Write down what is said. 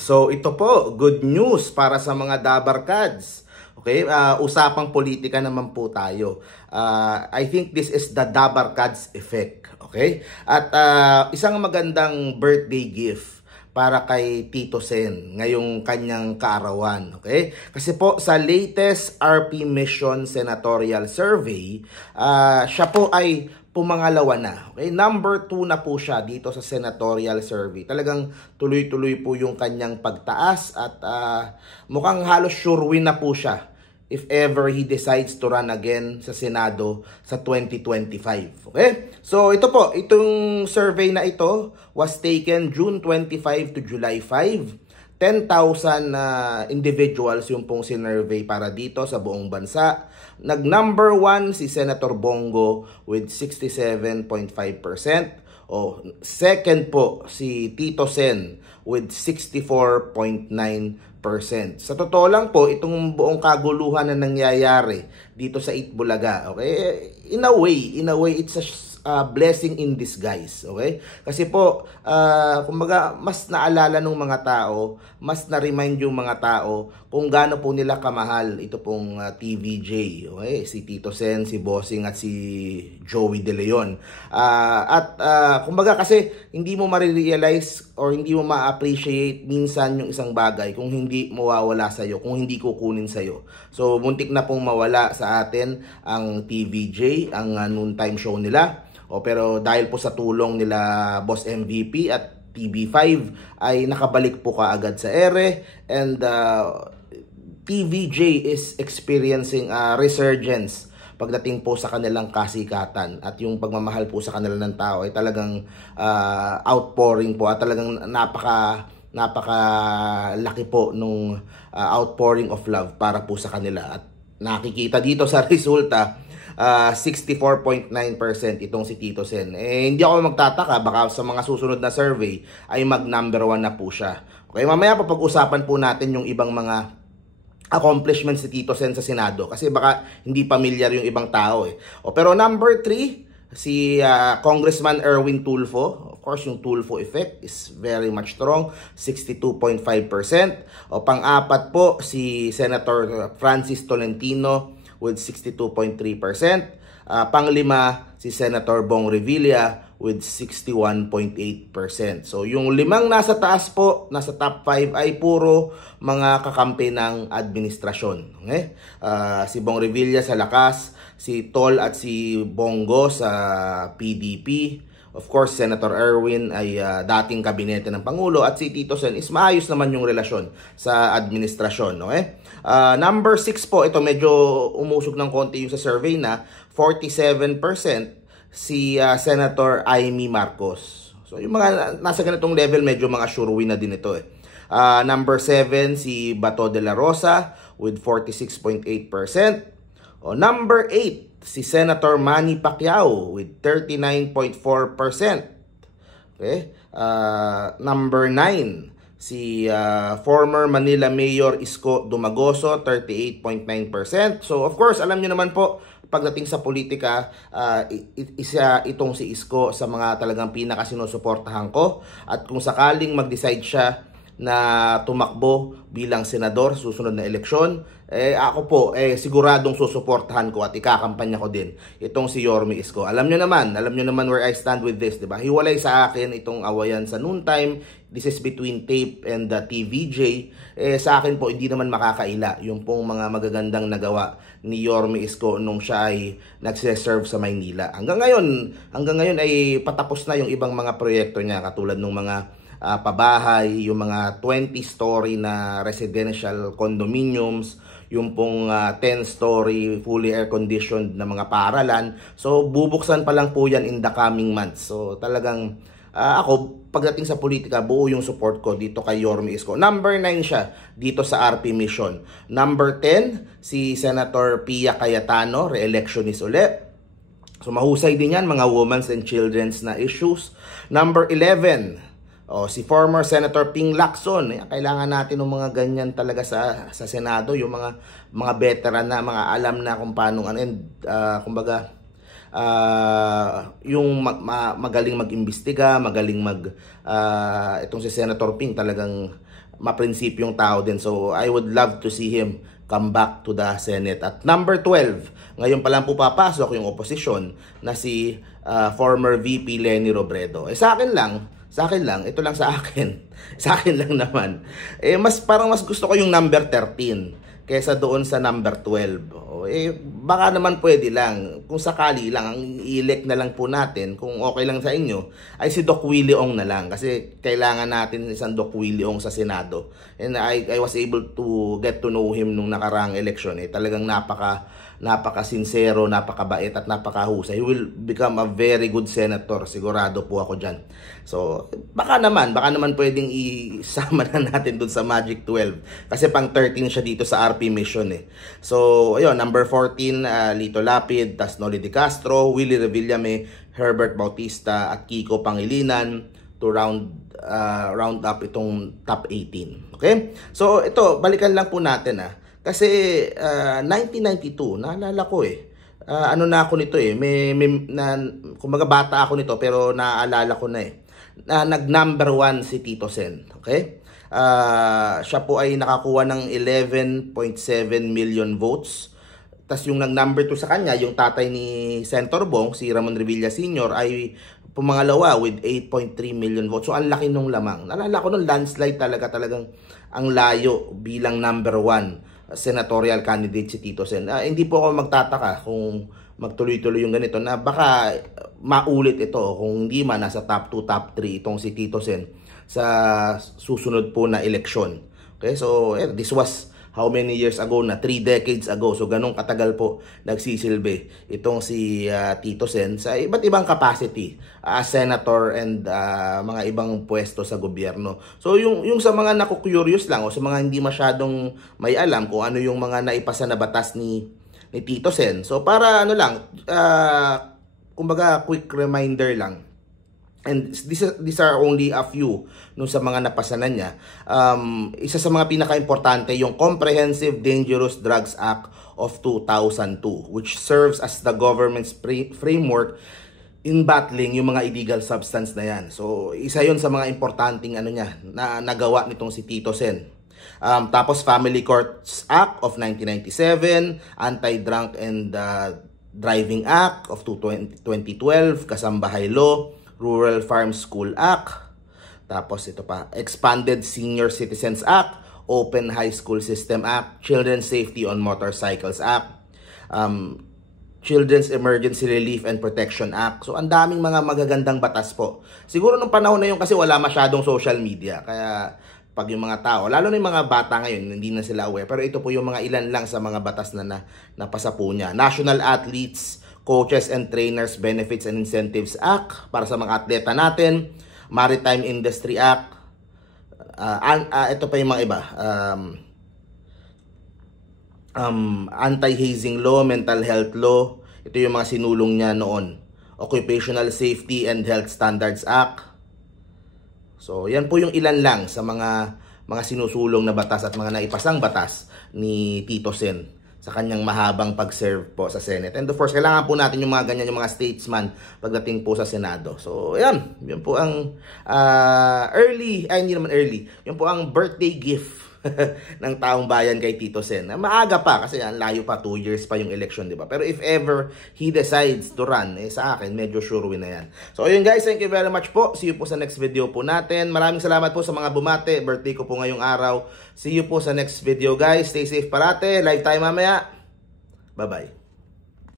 So ito po, good news para sa mga Dabarkads. Okay, usapang politika naman po tayo. I think this is the Dabarkads effect. Okay? At isang magandang birthday gift para kay Tito Sen ngayong kanyang kaarawan. Okay? Kasi po sa latest RP Mission Senatorial Survey, siya po ay pumangalawa na. Okay? Number 2 na po siya dito sa senatorial survey. Talagang tuloy-tuloy po yung kanyang pagtaas at mukhang halos sure win na po siya if ever he decides to run again sa Senado sa 2025. Okay? So ito po, itong survey na ito was taken June 25 to July 5. 10,000 individuals yung pong sinurvey para dito sa buong bansa. Nag-number 1 si Senator Bongo with 67.5%. O second po si Tito Sen with 64.9%. Sa totoo lang po, itong buong kaguluhan na nangyayari dito sa Itbulaga, okay? In a way, it's a blessing in disguise, okay? Kasi po, kumbaga, mas naalala ng mga tao, mas na-remind yung mga tao kung gaano po nila kamahal ito pong TVJ, okay? Si Tito Sen, si Bossing at si Joey De Leon. Kumbaga kasi hindi mo marirealize or hindi mo ma-appreciate minsan yung isang bagay kung hindi mawawala sa'yo, kung hindi kukunin sa'yo. So, muntik na pong mawala sa atin ang TVJ, ang noontime show nila. Pero dahil po sa tulong nila Boss MVP at TB5 ay nakabalik po kaagad sa ere, and TVJ is experiencing a resurgence pagdating po sa kanilang kasikatan, at yung pagmamahal po sa kanila ng tao ay talagang outpouring po, at talagang napakalaki po nung outpouring of love para po sa kanila. At nakikita dito sa resulta, 64.9% itong si Tito Sen. Hindi ako magtataka, baka sa mga susunod na survey ay mag-number 1 na po siya. Okay, mamaya pag-usapan po natin yung ibang mga accomplishments si Tito Sen sa Senado, kasi baka hindi familiar yung ibang tao pero number 3, si Congressman Erwin Tulfo. Of course, yung Tulfo effect is very much strong, 62.5%. Pang-apat po, si Senator Francis Tolentino with 62.3%. Pang-lima, si Senator Bong Revilla with 61.8%. So, yung limang nasa taas po, nasa top 5 ay puro mga kakampi ng administrasyon. Okay? Si Bong Revilla sa Lakas, si Tol at si Bongo sa PDP. Of course, Senator Erwin ay dating kabinete ng Pangulo, at si Tito Sen is maayos naman yung relasyon sa administrasyon. Okay? Number 6 po, ito medyo umusog ng konti yung sa survey na 47%, si Senator Amy Marcos. So yung mga nasa ganitong level, medyo mga sure win na din ito Number 7, si Bato de la Rosa with 46.8%. Number 8, si Senator Manny Pacquiao with 39.4%. Okay? Number 9, si former Manila Mayor Isko Dumagoso, 38.9%. So of course, alam niyo naman po, pagdating sa politika, isa itong si Isko sa mga talagang pinakasinusuportahan ko. At kung sakaling mag-decide siya na tumakbo bilang senador susunod na eleksyon, ako po siguradong susuportahan ko at ikakampanya ko din itong si Yorme Isko. Alam nyo naman where I stand with this, di ba? Hiwalay sa akin itong awayan sa noontime. This is between tape and the TVJ. Sa akin po, hindi naman makakaila yung pong mga magagandang nagawa ni Yorme Isko nung siya ay nagse-serve sa Maynila. Hanggang ngayon ay patapos na yung ibang mga proyekto niya, katulad ng mga pabahay, yung mga 20-story na residential condominiums, yung pong 10-story fully air-conditioned na mga paaralan. So, bubuksan pa lang po yan in the coming months. So, talagang ako, pagdating sa politika, buo yung support ko dito kay Yorme Isko. Number 9 siya dito sa RP Mission. Number 10, si Senator Pia Cayetano, re-electionist ulit. So, mahusay din yan, mga women's and children's na issues. Number 11, si former Senator Ping Lacson. Kailangan natin ng mga ganyan talaga sa Senado, yung mga veteran na, mga alam na kung paano kumbaga yung magaling mag-imbestiga, magaling itong si Senator Ping talagang maprinsipyong tao din. So I would love to see him come back to the Senate. At number 12, ngayon pa lang po papasok yung oposisyon na si former VP Leni Robredo. Sa akin lang, ito lang sa akin. Sa akin lang naman. Parang mas gusto ko yung number 13 kaysa doon sa number 12. Baka naman pwede lang, kung sakali lang, ang i-elect na lang po natin, kung okay lang sa inyo, ay si Doc Willie Ong na lang. Kasi kailangan natin isang Doc Willie Ong sa Senado. And I was able to get to know him nung nakaraang election. Talagang napaka-sincero, napakabait at napakahusay. He will become a very good senator. Sigurado po ako dyan. So, baka naman pwedeng isama na natin dun sa Magic 12. Kasi pang 13 siya dito sa RP mission So, ayun, number 14, Lito Lapid, Tasnoli De Castro, Willie Revillame, Herbert Bautista at Kiko Pangilinan to round up itong top 18. Okay? So, ito, balikan lang po natin Kasi 1992, naalala ko ano na ako nito kumbaga bata ako nito pero naaalala ko na nag number 1 si Tito Sen. Okay? Siya po ay nakakuha ng 11.7 million votes. Tas yung nag number 2 sa kanya, yung tatay ni Senator Bong, si Ramon Revilla Sr. ay pumangalawa with 8.3 million votes. So ang laki nung lamang. Naalala ko nung landslide talagang ang layo bilang number 1 senatorial candidate si Tito Sen. Hindi po ako magtataka kung magtuloy-tuloy yung ganito na baka maulit ito kung hindi man nasa top 2, top 3 itong si Tito Sen sa susunod po na eleksyon. Okay, so this was how many years ago na? 3 decades ago. So ganong katagal po nagsisilbi itong si Tito Sen sa iba't ibang capacity as senator and mga ibang pwesto sa gobyerno. So yung sa mga naku-curious lang o sa mga hindi masyadong may alam kung ano yung mga naipasa na batas ni Tito Sen. So para ano lang, kumbaga quick reminder lang. And these are only a few nung sa mga napasanan niya. Isa sa mga pinaka-importante yung Comprehensive Dangerous Drugs Act of 2002, which serves as the government's framework in battling yung mga illegal substance na yan. So, isa yun sa mga importanteng na nagawa nitong si Tito Sen. Tapos, Family Courts Act of 1997, Anti-Drunk and Driving Act of 2012, Kasambahay Law, Rural Farm School Act, tapos ito pa, Expanded Senior Citizens Act, Open High School System Act, Children's Safety on Motorcycles Act, Children's Emergency Relief and Protection Act. So ang daming mga magagandang batas po. Siguro nung panahon na yun kasi wala masyadong social media, kaya pag yung mga tao, lalo na yung mga bata ngayon, hindi na sila aware. Pero ito po yung mga ilan lang sa mga batas na napasa po niya. National Athletes, Coaches and Trainers Benefits and Incentives Act para sa mga atleta natin, Maritime Industry Act, ito pa yung mga iba, Anti-Hazing Law, Mental Health Law, ito yung mga sinulong niya noon, Occupational Safety and Health Standards Act. So yan po yung ilan lang sa mga sinusulong na batas at mga naipasang batas ni Tito Sen sa kanyang mahabang pag-serve po sa Senate. And of course, kailangan po natin yung mga ganyan, yung mga statesman pagdating po sa Senado. So, ayan. Yun po ang yun po ang birthday gift ng taong bayan kay Tito Sen. Maaga pa kasi layo pa, 2 years pa yung election, di ba? Pero if ever he decides to run, sa akin, medyo sure win na yan. So, ayun guys, thank you very much po. See you po sa next video po natin. Maraming salamat po sa mga bumate. Birthday ko po ngayong araw. See you po sa next video guys. Stay safe parate. Live tayo mamaya. Bye-bye.